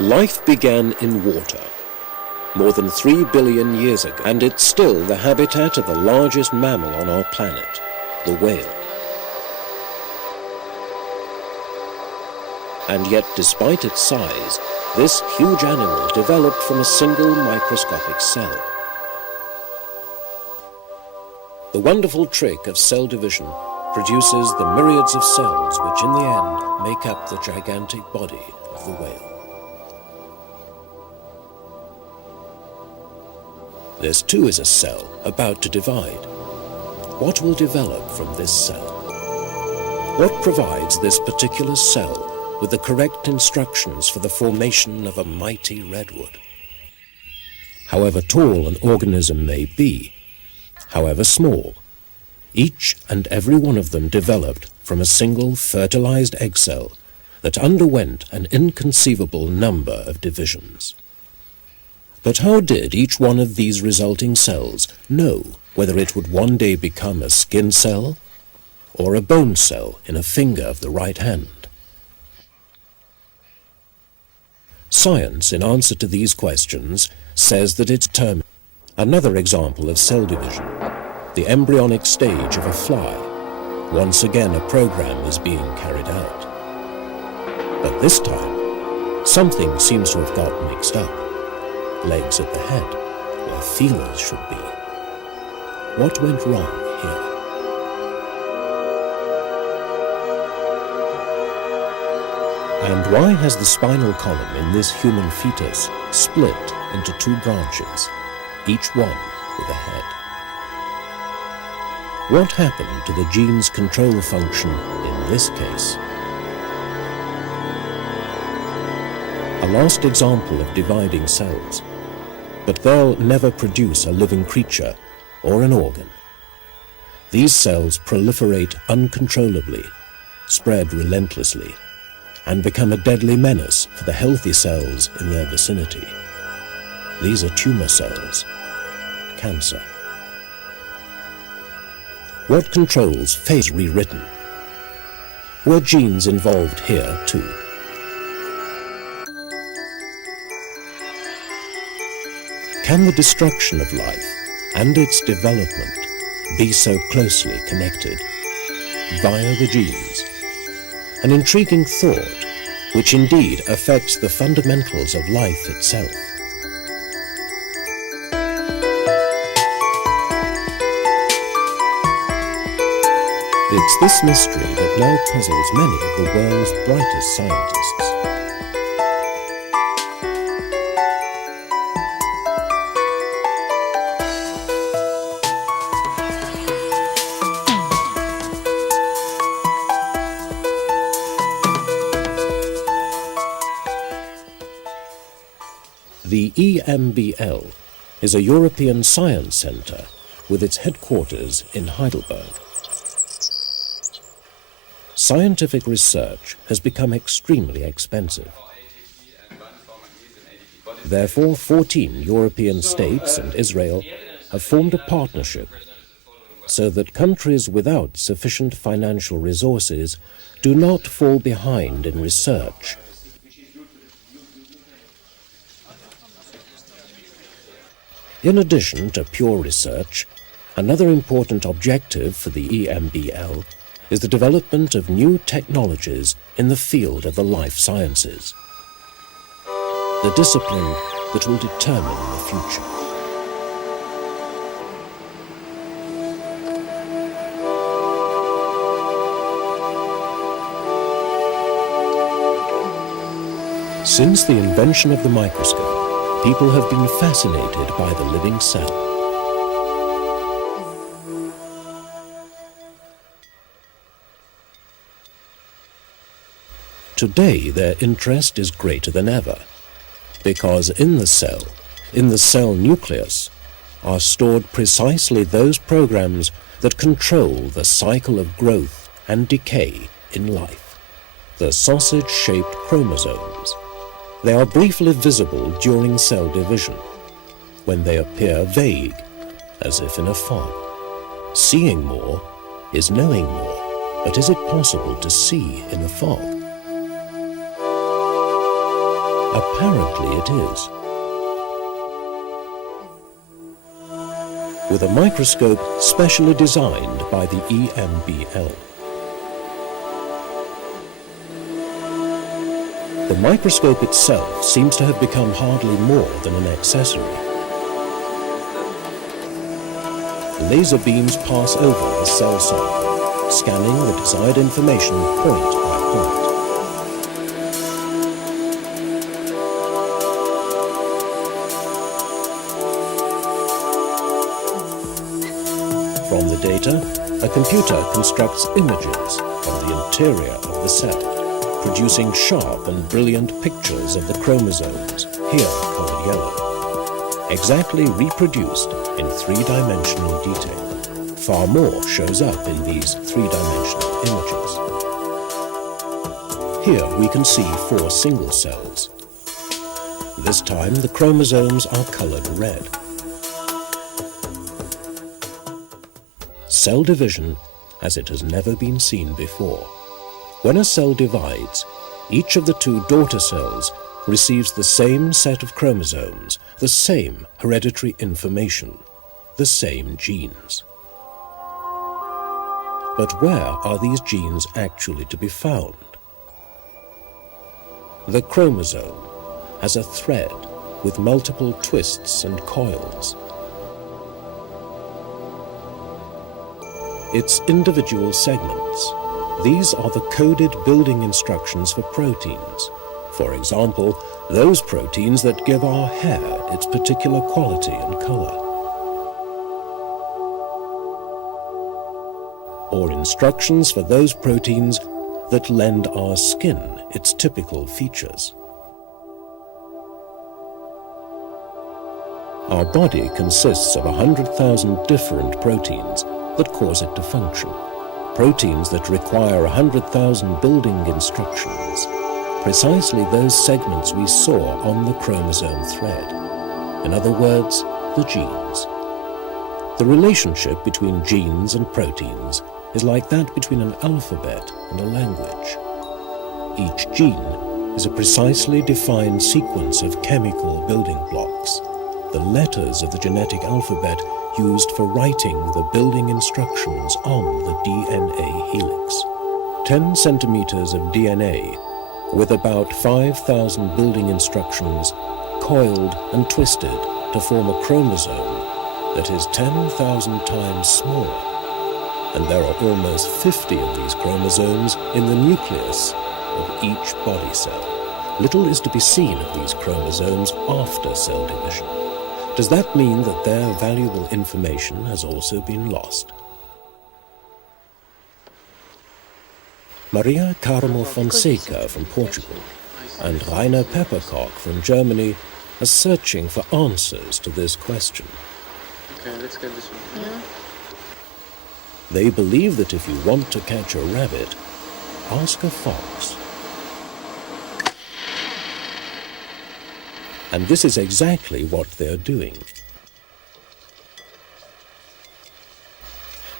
Life began in water more than 3 billion years ago, and it's still the habitat of the largest mammal on our planet, the whale. And yet, despite its size, this huge animal developed from a single microscopic cell. The wonderful trick of cell division produces the myriads of cells which in the end make up the gigantic body of the whale. This too is a cell about to divide. What will develop from this cell? What provides this particular cell with the correct instructions for the formation of a mighty redwood? However tall an organism may be, however small, each and every one of them developed from a single fertilized egg cell that underwent an inconceivable number of divisions. But how did each one of these resulting cells know whether it would one day become a skin cell or a bone cell in a finger of the right hand? Science, in answer to these questions, says that it's termed. Another example of cell division, the embryonic stage of a fly. Once again, a program is being carried out. But this time, something seems to have got mixed up. Legs at the head, where feelers should be. What went wrong here? And why has the spinal column in this human fetus split into 2 branches, each one with a head? What happened to the gene's control function in this case? A last example of dividing cells, but they'll never produce a living creature or an organ. These cells proliferate uncontrollably, spread relentlessly, and become a deadly menace for the healthy cells in their vicinity. These are tumor cells, cancer. What controls fate rewritten? Were genes involved here too? Can the destruction of life and its development be so closely connected via the genes? An intriguing thought which indeed affects the fundamentals of life itself. It's this mystery that now puzzles many of the world's brightest scientists. The EMBL is a European science centre with its headquarters in Heidelberg. Scientific research has become extremely expensive. Therefore, 14 European states and Israel have formed a partnership so that countries without sufficient financial resources do not fall behind in research. In addition to pure research, another important objective for the EMBL is the development of new technologies in the field of the life sciences, the discipline that will determine the future. Since the invention of the microscope, people have been fascinated by the living cell. Today, their interest is greater than ever, because in the cell nucleus, are stored precisely those programs that control the cycle of growth and decay in life, the sausage-shaped chromosomes. They are briefly visible during cell division, when they appear vague, as if in a fog. Seeing more is knowing more, but is it possible to see in a fog? Apparently it is. With a microscope specially designed by the EMBL. The microscope itself seems to have become hardly more than an accessory. Laser beams pass over the cell sample, scanning the desired information point by point. From the data, a computer constructs images from the interior of the cell, producing sharp and brilliant pictures of the chromosomes, here colored yellow, exactly reproduced in three-dimensional detail. Far more shows up in these three-dimensional images. Here we can see 4 single cells. This time the chromosomes are colored red. Cell division as it has never been seen before. When a cell divides, each of the 2 daughter cells receives the same set of chromosomes, the same hereditary information, the same genes. But where are these genes actually to be found? The chromosome has a thread with multiple twists and coils. Its individual segments. These are the coded building instructions for proteins. For example, those proteins that give our hair its particular quality and color. Or instructions for those proteins that lend our skin its typical features. Our body consists of 100,000 different proteins that cause it to function. Proteins that require 100,000 building instructions. Precisely those segments we saw on the chromosome thread. In other words, the genes. The relationship between genes and proteins is like that between an alphabet and a language. Each gene is a precisely defined sequence of chemical building blocks, the letters of the genetic alphabet used for writing the building instructions on the DNA helix. 10 centimeters of DNA with about 5,000 building instructions coiled and twisted to form a chromosome that is 10,000 times smaller. And there are almost 50 of these chromosomes in the nucleus of each body cell. Little is to be seen of these chromosomes after cell division. Does that mean that their valuable information has also been lost? Maria Carmo Fonseca from Portugal and Rainer Peppercock from Germany are searching for answers to this question. Okay, let's get this one. Yeah. They believe that if you want to catch a rabbit, ask a fox. And this is exactly what they're doing.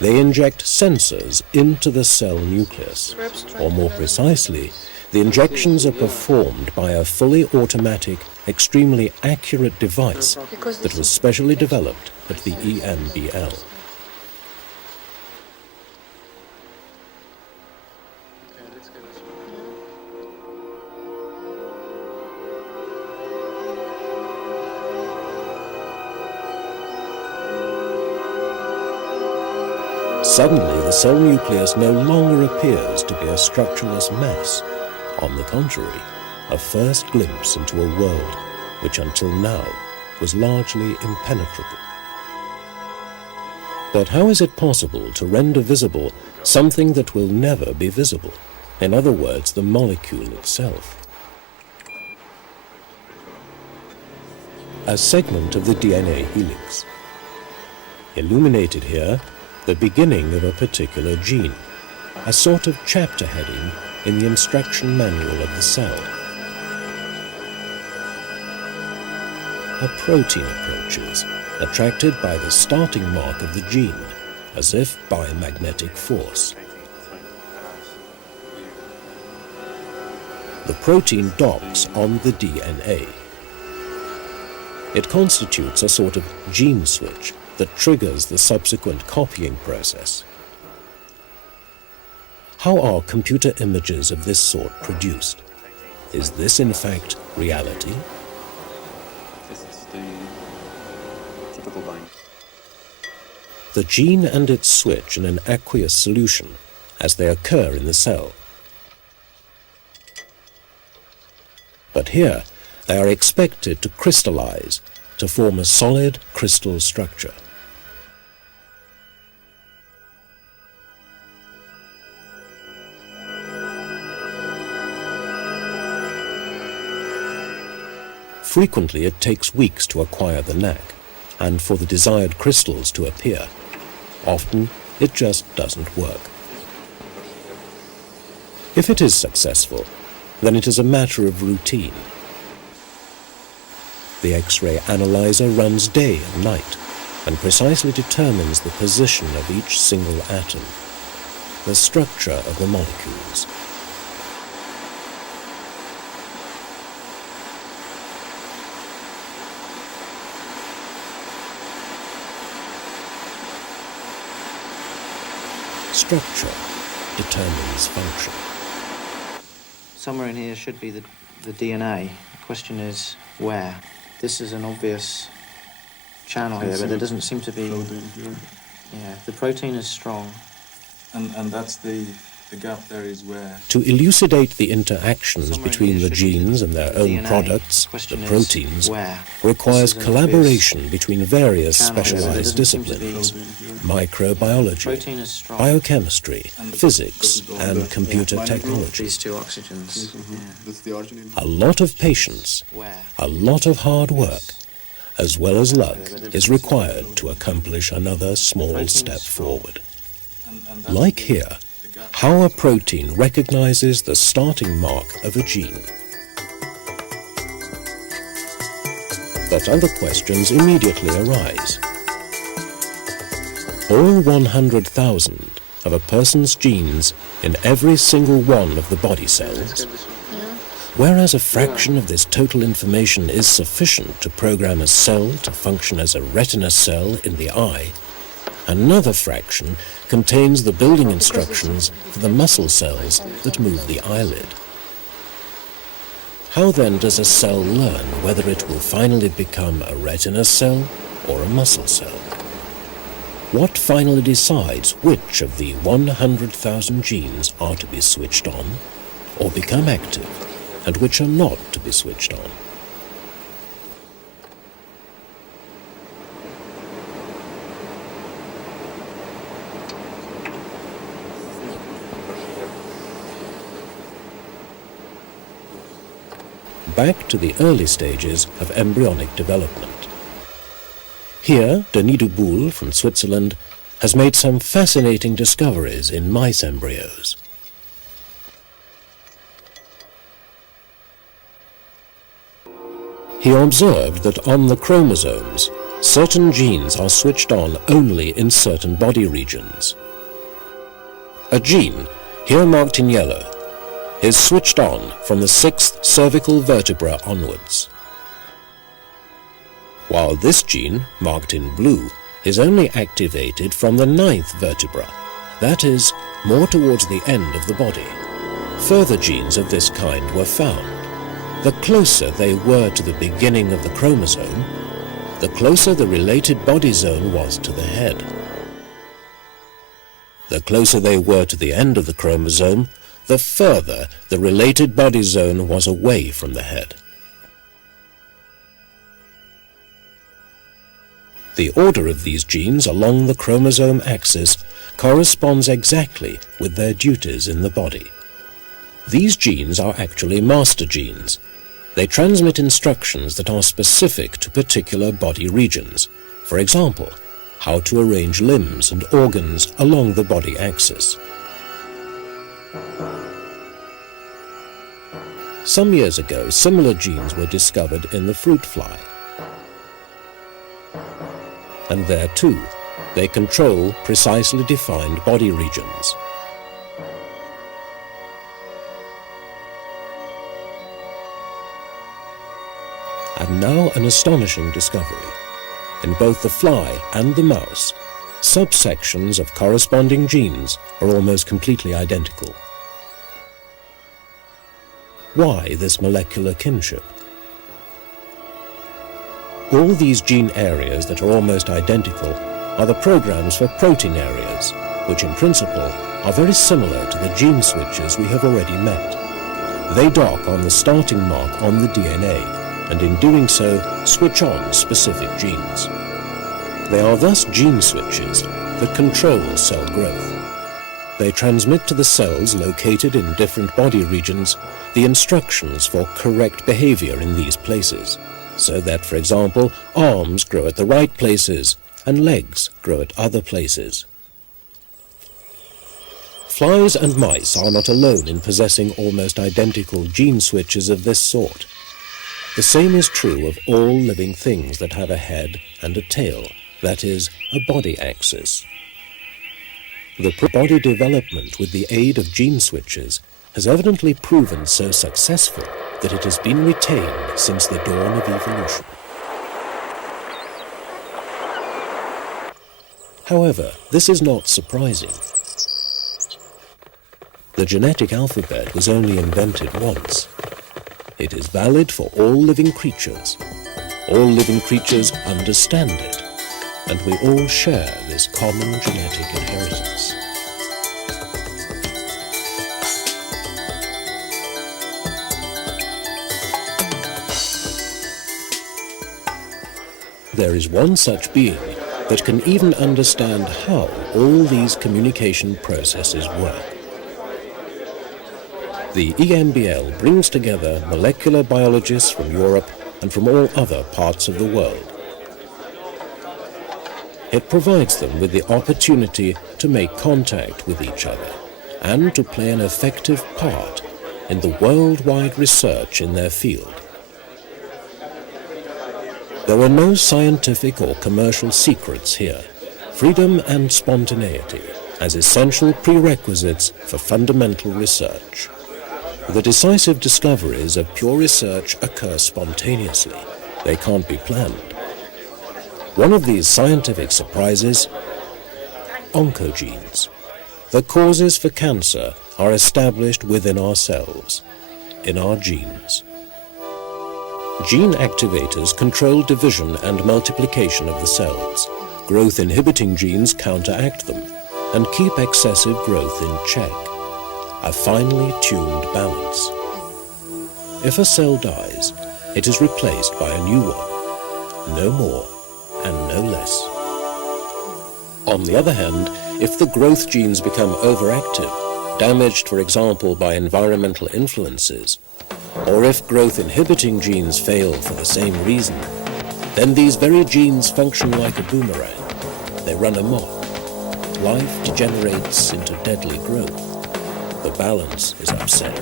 They inject sensors into the cell nucleus, or more precisely, the injections are performed by a fully automatic, extremely accurate device that was specially developed at the EMBL. Suddenly, the cell nucleus no longer appears to be a structureless mass. On the contrary, a first glimpse into a world which until now was largely impenetrable. But how is it possible to render visible something that will never be visible? In other words, the molecule itself. A segment of the DNA helix. Illuminated here, the beginning of a particular gene, a sort of chapter heading in the instruction manual of the cell. A protein approaches, attracted by the starting mark of the gene, as if by magnetic force. the protein docks on the DNA. It constitutes a sort of gene switch that triggers the subsequent copying process. How are computer images of this sort produced? Is this in fact reality? This is the typical bind. The gene and its switch in an aqueous solution as they occur in the cell. But here they are expected to crystallize to form a solid crystal structure. Frequently it takes weeks to acquire the knack and for the desired crystals to appear. Often it just doesn't work. If it is successful, then it is a matter of routine. The X-ray analyzer runs day and night and precisely determines the position of each single atom, the structure of the molecules. Structure determines function. Somewhere in here should be the DNA. The question is where? This is an obvious channel here, but there doesn't seem to be... Yeah, the protein is strong. And that's the gap there is where... To elucidate the interactions Somewhere between in the here should be genes and their own DNA. products, Question the is proteins, where? requires This is an collaboration between various channel here, but there specialized doesn't seem to be- disciplines: microbiology, Protein is strong. biochemistry, physics, and the computer minor technology. These two oxygens. Yeah. That's the arginine. A lot of patience, Where? a lot of hard work, as well as luck, is required to accomplish another small step forward. And that's Like the- here, the gap. how a protein recognizes the starting mark of a gene. But other questions immediately arise. All 100,000 of a person's genes in every single one of the body Let's cells, get this one. whereas a fraction of this total information is sufficient to program a cell to function as a retina cell in the eye, another fraction contains the building instructions for the muscle cells that move the eyelid. How then does a cell learn whether it will finally become a retina cell or a muscle cell? What finally decides which of the 100,000 genes are to be switched on or become active, and which are not to be switched on? Back to the early stages of embryonic development. Here, Denis Duboul from Switzerland has made some fascinating discoveries in mice embryos. He observed that on the chromosomes, certain genes are switched on only in certain body regions. A gene, here marked in yellow, is switched on from the 6th cervical vertebra onwards, while this gene, marked in blue, is only activated from the 9th vertebra, that is, more towards the end of the body. Further genes of this kind were found. The closer they were to the beginning of the chromosome, the closer the related body zone was to the head. The closer they were to the end of the chromosome, the further the related body zone was away from the head. The order of these genes along the chromosome axis corresponds exactly with their duties in the body. These genes are actually master genes. They transmit instructions that are specific to particular body regions. For example, how to arrange limbs and organs along the body axis. Some years ago, similar genes were discovered in the fruit fly. And there too, they control precisely defined body regions. And now an astonishing discovery. In both the fly and the mouse, subsections of corresponding genes are almost completely identical. Why this molecular kinship? All these gene areas that are almost identical are the programs for protein areas, which in principle are very similar to the gene switches we have already met. They dock on the starting mark on the DNA, and in doing so switch on specific genes. They are thus gene switches that control cell growth. They transmit to the cells located in different body regions the instructions for correct behavior in these places, so that, for example, arms grow at the right places and legs grow at other places. Flies and mice are not alone in possessing almost identical gene switches of this sort. The same is true of all living things that have a head and a tail, that is, a body axis. The body development with the aid of gene switches has evidently proven so successful that it has been retained since the dawn of evolution. However, this is not surprising. The genetic alphabet was only invented once. It is valid for all living creatures. All living creatures understand it, and we all share this common genetic inheritance. There is one such being that can even understand how all these communication processes work. The EMBL brings together molecular biologists from Europe and from all other parts of the world. It provides them with the opportunity to make contact with each other and to play an effective part in the worldwide research in their field. There are no scientific or commercial secrets here. Freedom and spontaneity as essential prerequisites for fundamental research. The decisive discoveries of pure research occur spontaneously. They can't be planned. One of these scientific surprises, oncogenes. The causes for cancer are established within ourselves, in our genes. Gene activators control division and multiplication of the cells. Growth-inhibiting genes counteract them and keep excessive growth in check. A finely tuned balance. If a cell dies, it is replaced by a new one, no more and no less. On the other hand, if the growth genes become overactive, damaged, for example, by environmental influences, or if growth-inhibiting genes fail for the same reason, then these very genes function like a boomerang. They run amok. Life degenerates into deadly growth. The balance is upset.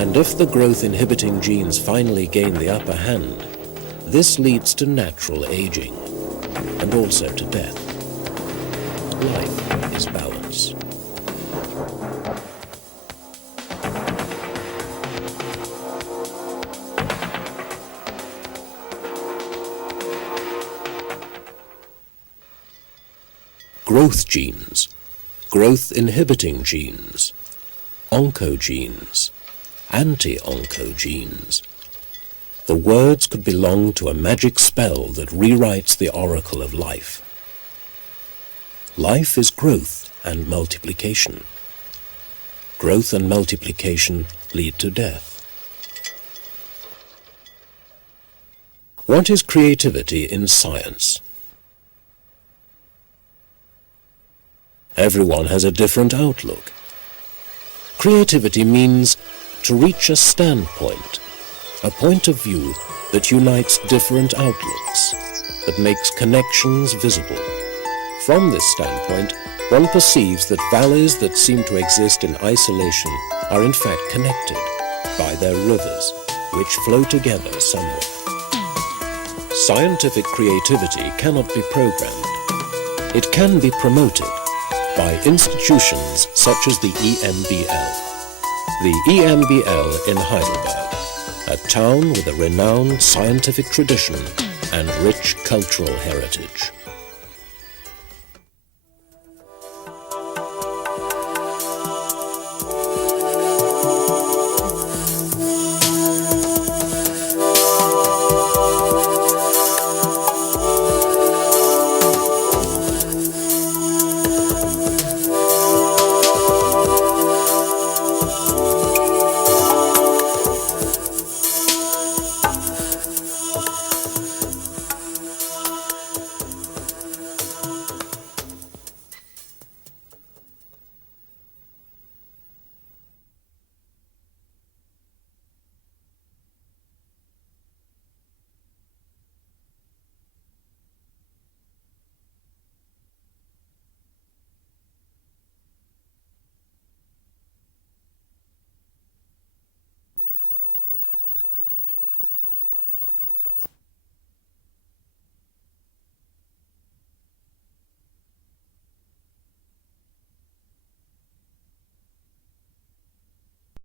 And if the growth-inhibiting genes finally gain the upper hand, this leads to natural aging, and also to death. Life is balance. Growth genes, growth-inhibiting genes, oncogenes, anti-oncogenes. The words could belong to a magic spell that rewrites the oracle of life. Life is growth and multiplication. Growth and multiplication lead to death. What is creativity in science? Everyone has a different outlook. Creativity means to reach a standpoint, a point of view that unites different outlooks, that makes connections visible. From this standpoint, one perceives that valleys that seem to exist in isolation are in fact connected by their rivers, which flow together somewhere. Scientific creativity cannot be programmed. It can be promoted by institutions such as the EMBL. the EMBL in Heidelberg, a town with a renowned scientific tradition and rich cultural heritage.